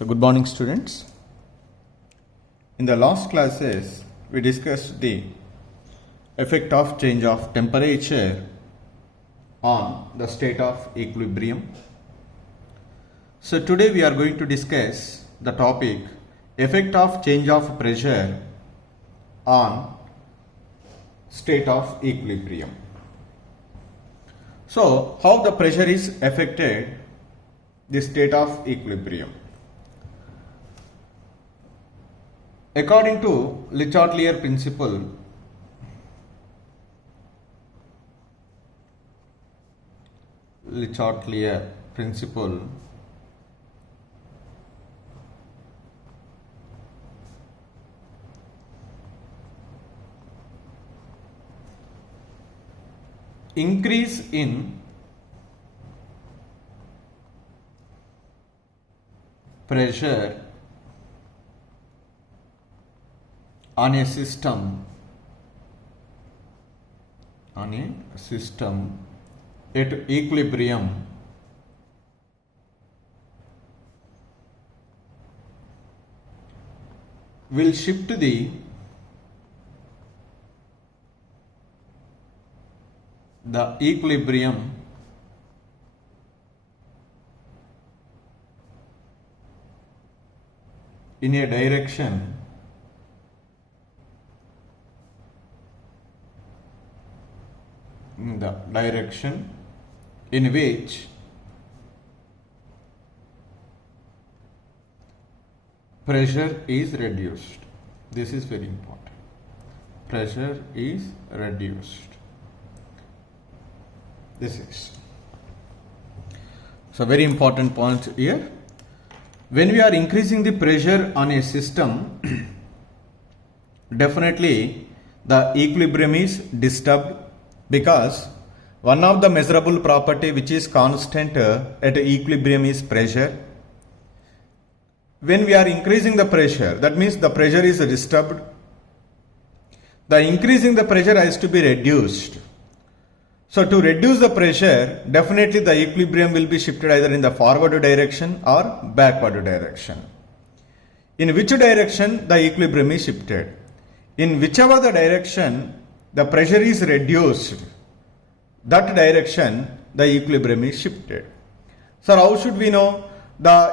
So good morning students. In the last classes we discussed the effect of change of temperature on the state of equilibrium. So today we are going to discuss the topic effect of change of pressure on state of equilibrium. So how the pressure is affected the state of equilibrium. According to Le Chatelier principle, increase in pressure on a system at equilibrium will shift the equilibrium in a direction in which pressure is reduced. This is very important. Pressure is reduced. This is so very important point here. When we are increasing the pressure on a system, definitely the equilibrium is disturbed, because one of the measurable property which is constant at equilibrium is pressure. When we are increasing the pressure, that means the pressure is disturbed. The increasing the pressure has to be reduced. So to reduce the pressure, definitely the equilibrium will be shifted either in the forward direction or backward direction. In which direction the equilibrium is shifted? In whichever the direction the pressure is reduced, that direction the equilibrium is shifted. So how should we know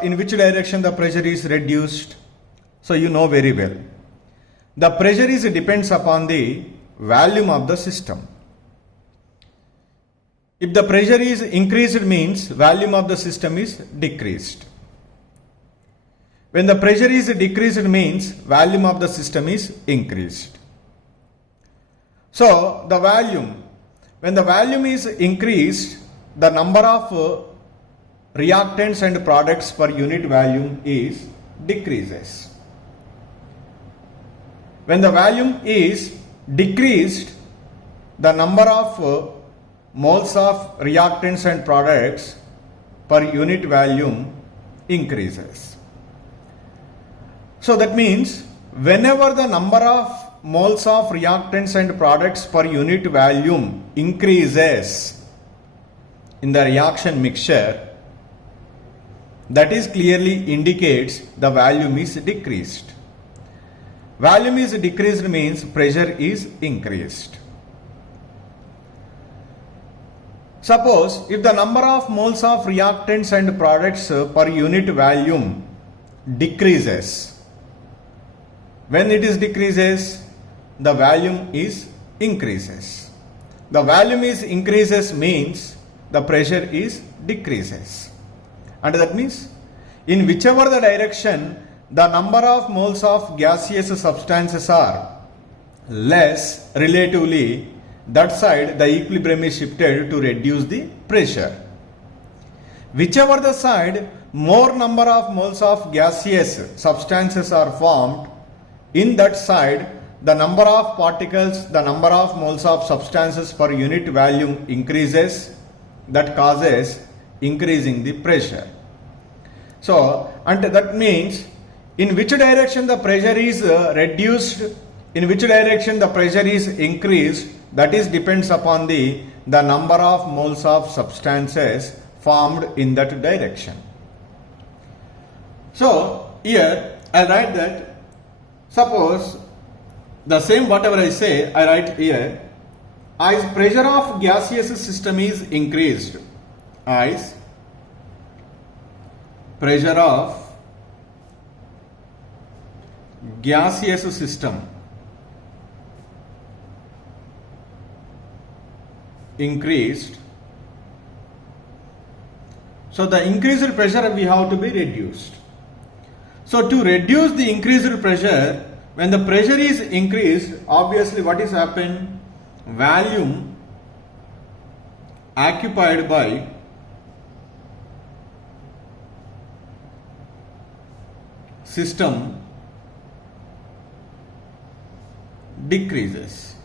in which direction the pressure is reduced? So you know very well. The pressure depends upon the volume of the system. If the pressure is increased, means volume of the system is decreased. When the pressure is decreased, means volume of the system is increased. So the volume, when the volume is increased, the number of reactants and products per unit volume is decreases. When the volume is decreased, the number of moles of reactants and products per unit volume increases. So that means whenever the number of moles of reactants and products per unit volume increases in the reaction mixture, that is clearly indicates the volume is decreased. Volume is decreased means pressure is increased. Suppose if the number of moles of reactants and products per unit volume decreases, when it is decreases, the volume is increases. The volume is increases means the pressure is decreases. And that means in whichever the direction the number of moles of gaseous substances are less relatively, that side the equilibrium is shifted to reduce the pressure. Whichever the side more number of moles of gaseous substances are formed, in that side the number of particles, the number of moles of substances per unit volume increases, that causes increasing the pressure. So, and that means in which direction the pressure is reduced, in which direction the pressure is increased, that is depends upon the number of moles of substances formed in that direction. So here I'll write that, suppose the same whatever I say, I write here, as pressure of gaseous system is increased, as pressure of gaseous system increased, so the increased pressure we have to be reduced. So to reduce the increased pressure, when the pressure is increased, obviously what is happened? Volume occupied by system decreases.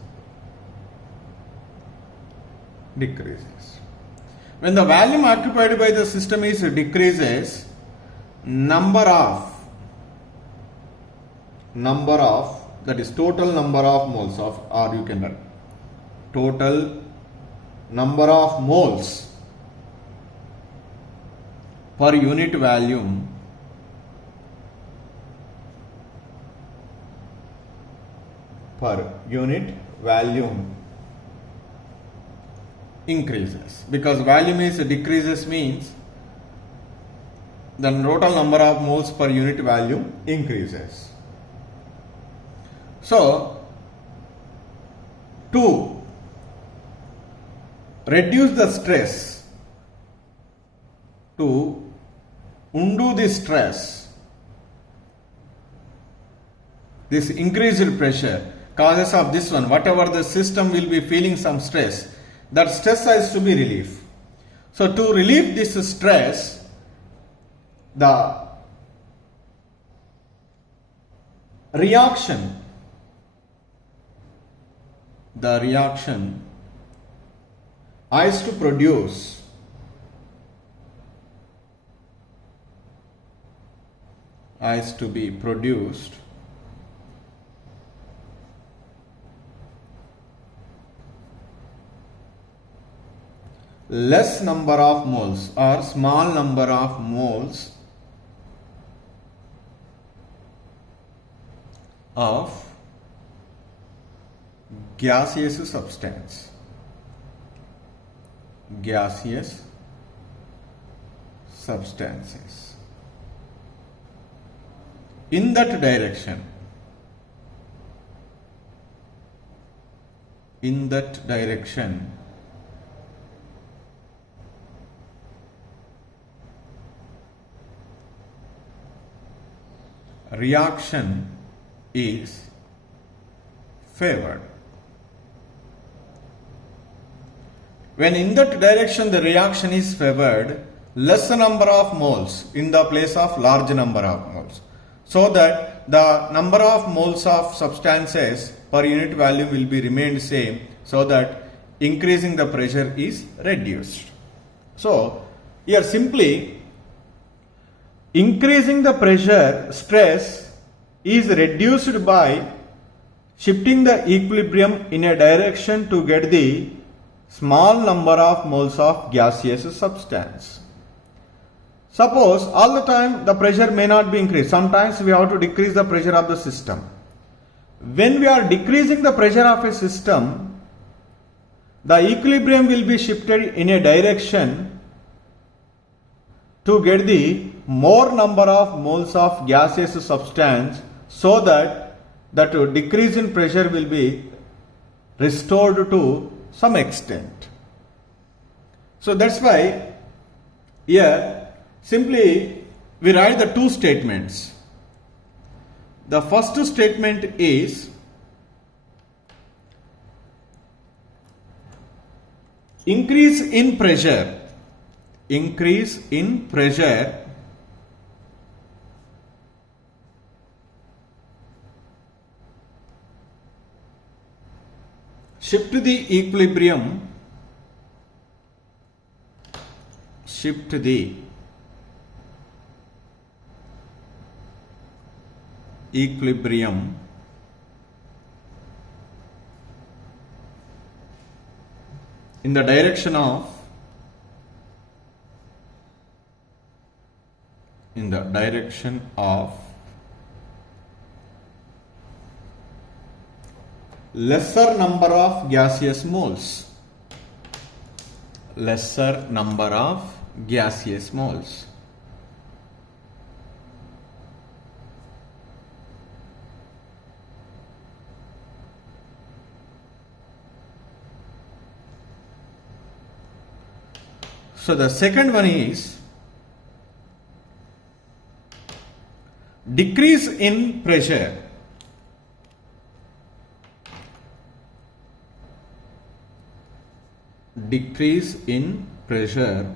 When the volume occupied by the system is decreases, number of, that is total number of moles of, or you can write total number of moles per unit volume increases, because volume is decreases means the total number of moles per unit volume increases. So to reduce the stress, to undo the stress, this increased pressure causes of this one, whatever the system will be feeling some stress, that stress has to be relieved. So to relieve this stress, the reaction has to produce has to be produced less number of moles or small number of moles of gaseous substance. Gaseous substances. In that direction, reaction is favored. When in that direction the reaction is favored, less number of moles in the place of large number of moles, so that the number of moles of substances per unit volume will be remained same, so that increasing the pressure is reduced. So here simply increasing the pressure, stress is reduced by shifting the equilibrium in a direction to get the small number of moles of gaseous substance. Suppose all the time the pressure may not be increased. Sometimes we have to decrease the pressure of the system. When we are decreasing the pressure of a system, the equilibrium will be shifted in a direction to get the more number of moles of gaseous substance, so that that decrease in pressure will be restored to some extent. So that's why here simply we write the two statements. The first statement is increase in pressure shift the equilibrium in the direction of in the direction of lesser number of gaseous moles. Lesser number of gaseous moles. So the second one is decrease in pressure. Decrease in pressure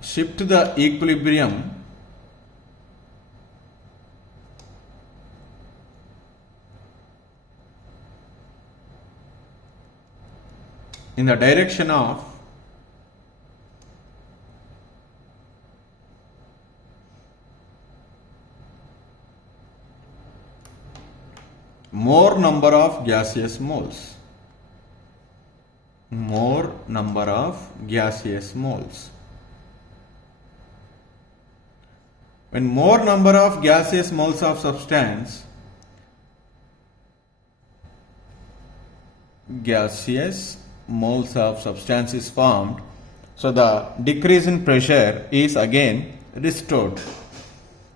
shift the equilibrium in the direction of more number of gaseous moles. More number of gaseous moles. When more number of gaseous moles of substance, gaseous moles of substance is formed, so the decrease in pressure is again restored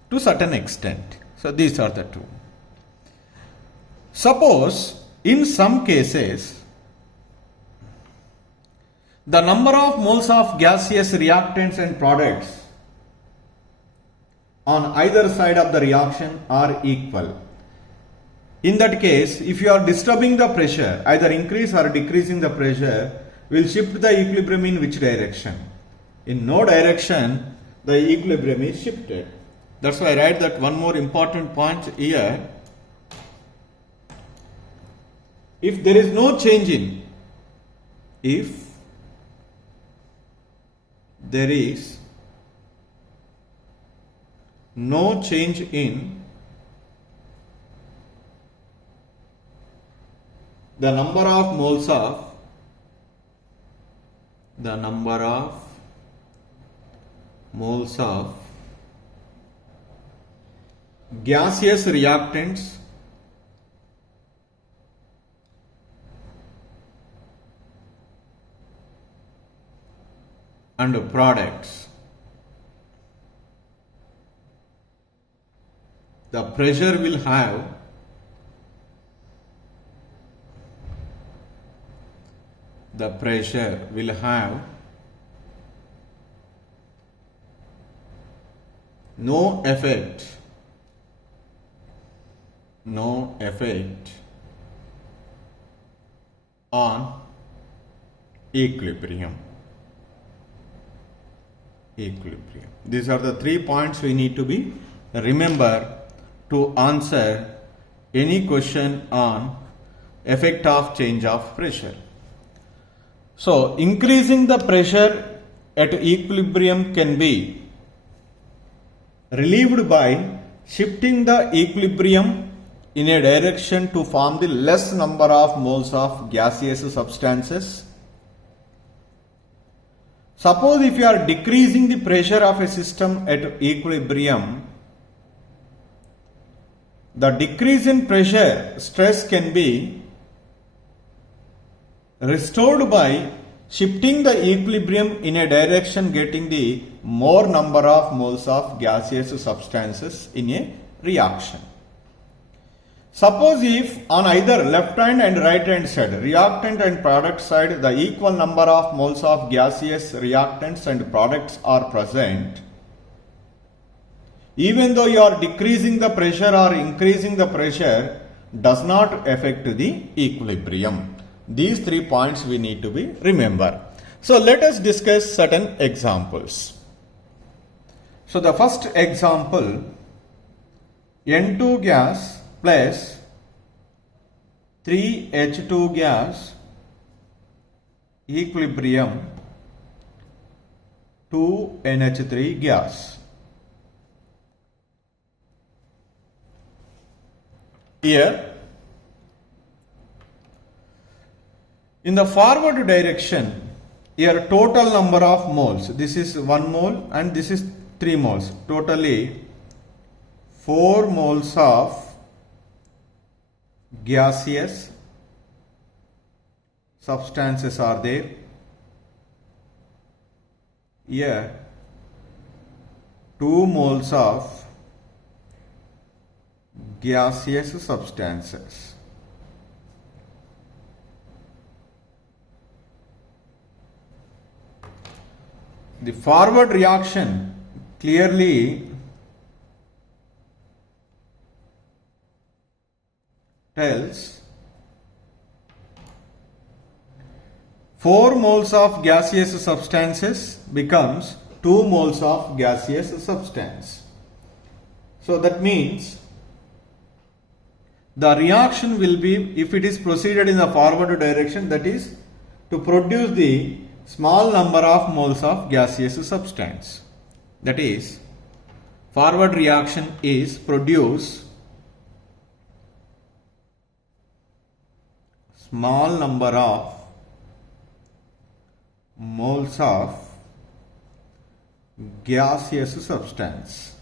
to certain extent. So these are the two. Suppose in some cases the number of moles of gaseous reactants and products on either side of the reaction are equal. In that case, if you are disturbing the pressure, either increase or decreasing the pressure will shift the equilibrium in which direction? In no direction the equilibrium is shifted. That's why I write that one more important point here. If there is no change in, if there is no change in the number of moles of gaseous reactants and products, the pressure will have no effect on equilibrium. These are the 3 points we need to be remember to answer any question on effect of change of pressure. So increasing the pressure at equilibrium can be relieved by shifting the equilibrium in a direction to form the less number of moles of gaseous substances. Suppose if you are decreasing the pressure of a system at equilibrium, the decrease in pressure stress can be restored by shifting the equilibrium in a direction getting the more number of moles of gaseous substances in a reaction. Suppose if on either left hand and right hand side, reactant and product side, the equal number of moles of gaseous reactants and products are present, even though you are decreasing the pressure or increasing the pressure does not affect the equilibrium. These 3 points we need to be remember. So let us discuss certain examples. So the first example, N2 gas plus 3H2 gas equilibrium 2NH3 gas. Here In the forward direction, here total number of moles, this is 1 mole and this is 3 moles, totally 4 moles of gaseous substances are there. Here 2 moles of gaseous substances. The forward reaction clearly tells 4 moles of gaseous substances becomes 2 moles of gaseous substance. So that means the reaction will be, if it is proceeded in the forward direction, that is to produce the small number of moles of gaseous substance. That is, forward reaction is produce small number of moles of gaseous substance.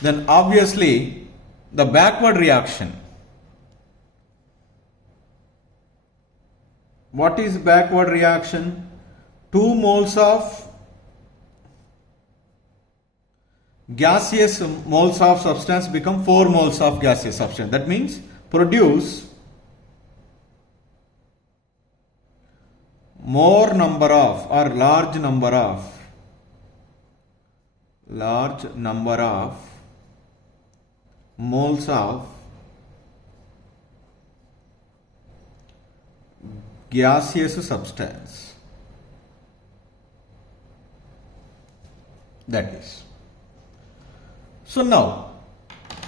Then obviously the backward reaction. What is backward reaction? 2 moles of gaseous moles of substance become 4 moles of gaseous substance. That means produce more number of or large number of moles of gaseous substance. That is. So now,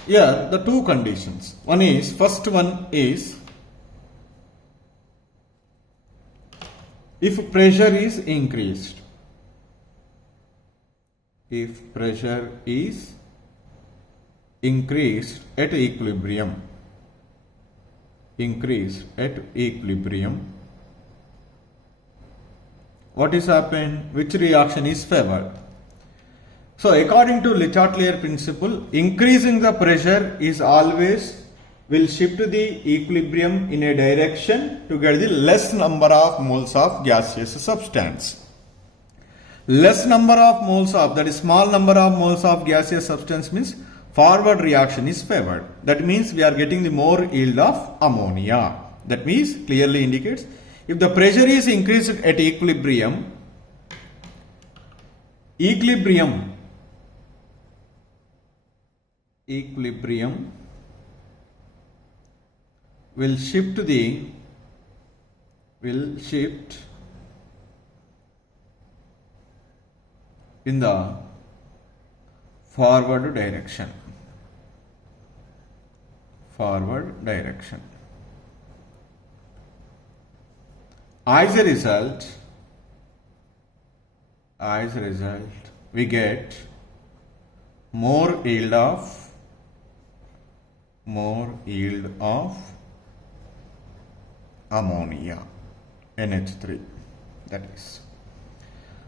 here the two conditions. First one is if pressure is increased. If pressure is increased at equilibrium. What is happened? Which reaction is favored? So according to Le Chatelier principle, increasing the pressure is always will shift the equilibrium in a direction to get the less number of moles of gaseous substance. Less number of moles of, that is small number of moles of gaseous substance means forward reaction is favored. That means we are getting the more yield of ammonia. That means clearly indicates if the pressure is increased at equilibrium will shift in the forward direction. As a result, we get more yield of ammonia, NH3. That is.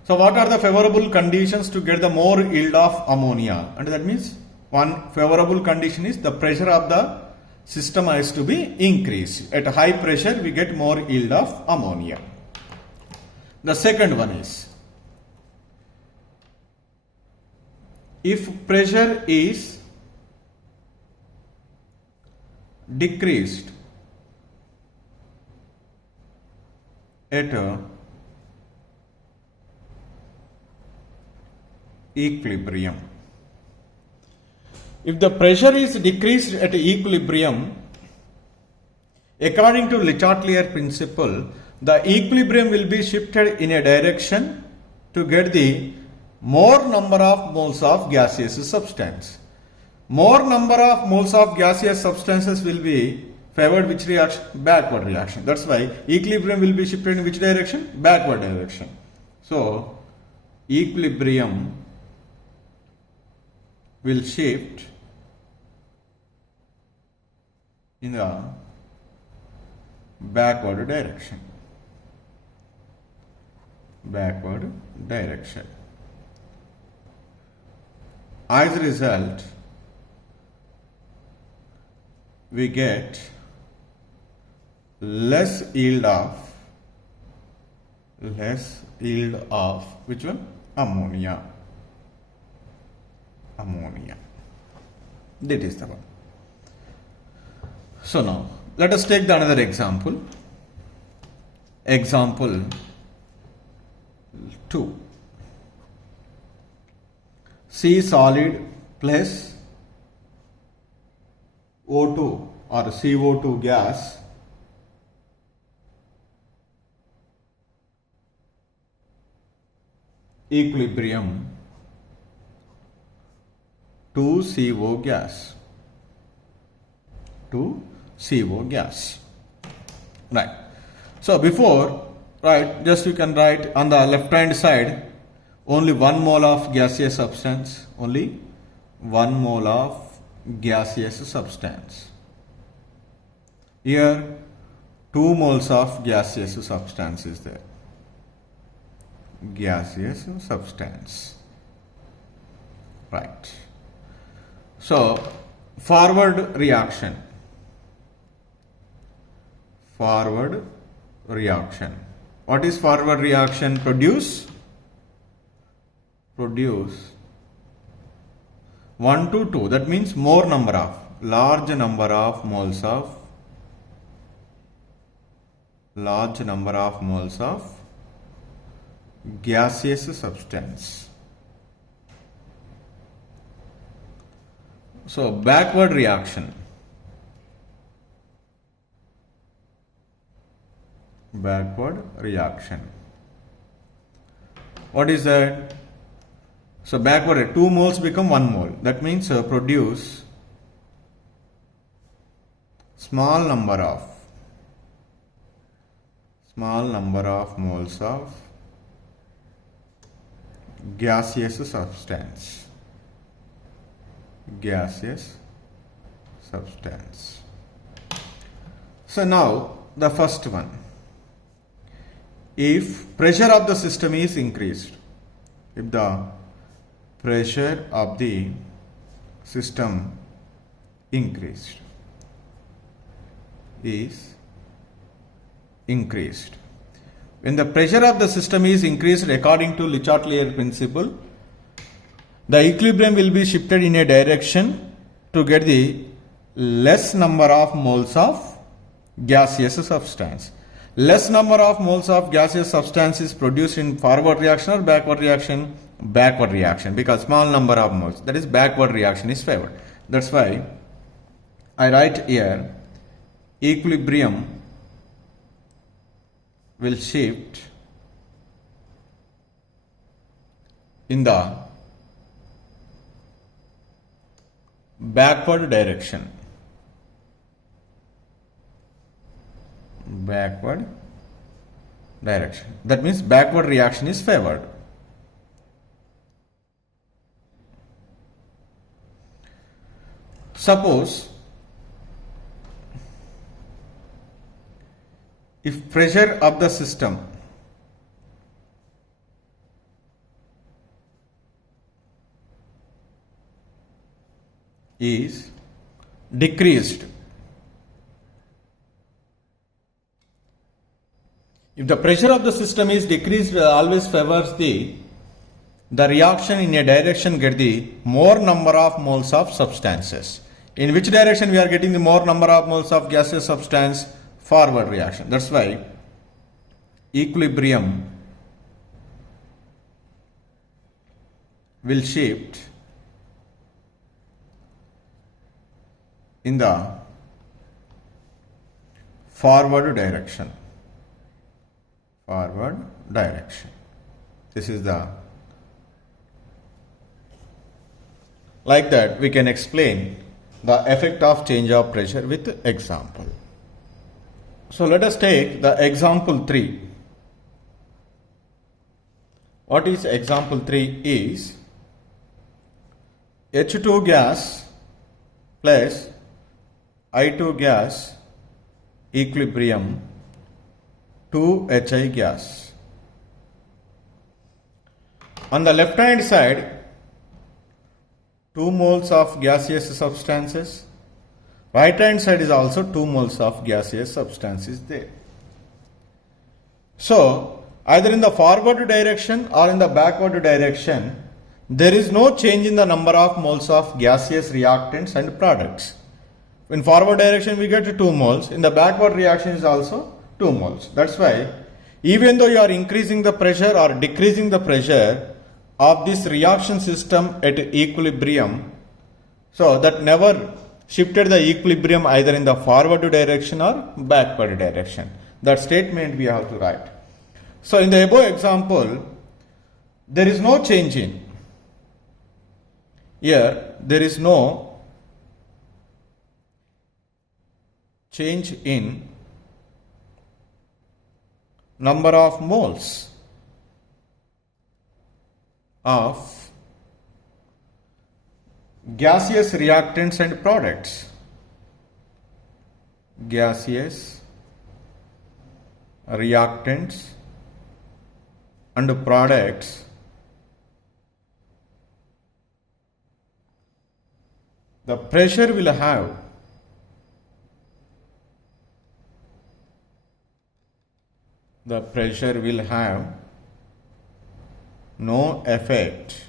So what are the favorable conditions to get the more yield of ammonia? And that means one favorable condition is the pressure of the system has to be increased. At high pressure we get more yield of ammonia. The second one is if pressure is decreased at equilibrium. If the pressure is decreased at equilibrium, according to Le Chatelier principle, the equilibrium will be shifted in a direction to get the more number of moles of gaseous substance. More number of moles of gaseous substances will be favored which reaction? Backward reaction. That's why equilibrium will be shifted in which direction? Backward direction. So, equilibrium will shift in the backward direction. Backward direction. As a result, we get less yield of which one? Ammonia. That is the one. So now let us take another example. Example 2. C solid plus O2 or CO2 gas equilibrium to CO gas. Right. So before, right, just you can write on the left hand side only 1 mole of gaseous substance. Only 1 mole of gaseous substance. Here 2 moles of gaseous substance is there. Gaseous substance. Right. So forward reaction. What is forward reaction? Produce 1 to 2. That means large number of moles of gaseous substance. So backward reaction. What is that? So backward, 2 moles become 1 mole. That means produce small number of moles of gaseous substance. So now the first one. If pressure of the system is increased, if the pressure of the system is increased. When the pressure of the system is increased according to Le Chatelier principle, the equilibrium will be shifted in a direction to get the less number of moles of gaseous substance. Less number of moles of gaseous substance is produced in forward reaction or backward reaction? Backward reaction, because small number of moles, that is backward reaction is favored. That's why I write here equilibrium will shift in the backward direction. That means backward reaction is favored. Suppose if pressure of the system is decreased, if the pressure of the system is decreased, always favors the reaction in a direction get the more number of moles of substances. In which direction we are getting the more number of moles of gaseous substance? Forward reaction. That's why equilibrium will shift in the forward direction. This is the, like that we can explain the effect of change of pressure with example. So let us take the example 3. What is example 3 is H2 gas plus I2 gas equilibrium to HI gas. On the left hand side, 2 moles of gaseous substances. Right hand side is also 2 moles of gaseous substances there. So, either in the forward direction or in the backward direction, there is no change in the number of moles of gaseous reactants and products. In forward direction we get 2 moles, in the backward reaction is also 2 moles. That's why even though you are increasing the pressure or decreasing the pressure of this reaction system at equilibrium, so that never shifted the equilibrium either in the forward direction or backward direction. That statement we have to write. So in the above example, there is no change in. Here there is no change in number of moles of gaseous reactants and products. Gaseous reactants and products. The pressure will have no effect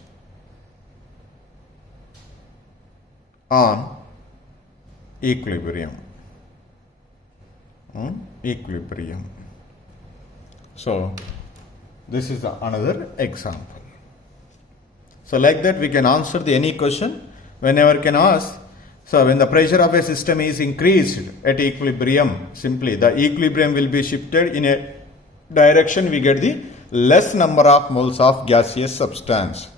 on equilibrium. So this is another example. So like that we can answer any question whenever can ask. So when the pressure of a system is increased at equilibrium, simply the equilibrium will be shifted in a direction, we get the less number of moles of gaseous substance.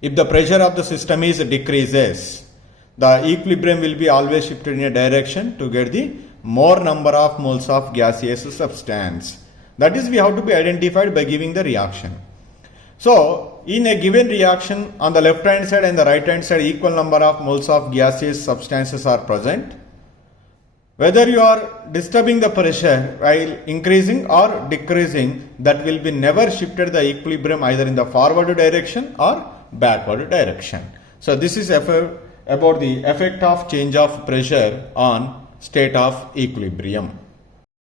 If the pressure of the system is decreases, the equilibrium will be always shifted in a direction to get the more number of moles of gaseous substance. That is, we have to be identified by giving the reaction. So in a given reaction, on the left hand side and the right hand side, equal number of moles of gaseous substances are present. Whether you are disturbing the pressure while increasing or decreasing, that will be never shifted the equilibrium either in the forward direction or backward direction. So this is about the effect of change of pressure on state of equilibrium.